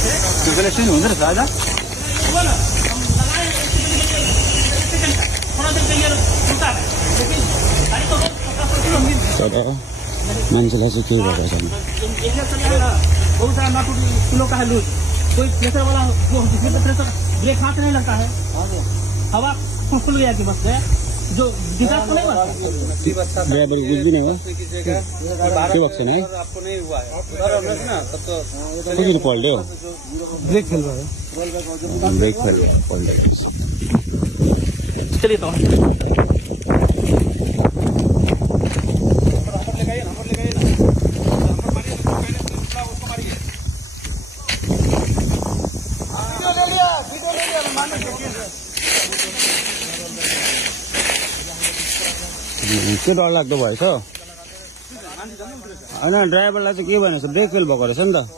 Circulation हुँदो रहेछ आज तर मान्छेलाई चाहिँ के भएको छैन। बहुत सारा नट किलो का है लूज, कोई प्रेशर वाला जो जिसमें तो प्रेशर ब्रेक हाथ नहीं लगता है, हवा खुल गया कि बस जो डिस्चार्ज तो नहीं हुआ। ड्राइभर बुझ्दिन हो के भएको छैन है। आपको नहीं हुआ है ना, तब तो कसरी पल्ट्यो? ब्रेक फेल भयो। ब्रेक फेल पल्ट्यो। चलिए तो के डर लाग्दो भएछ होइन? ड्राइभरलाई चाहिँ के भनेछ? ब्रेक फेल भएको रहेछ नि त।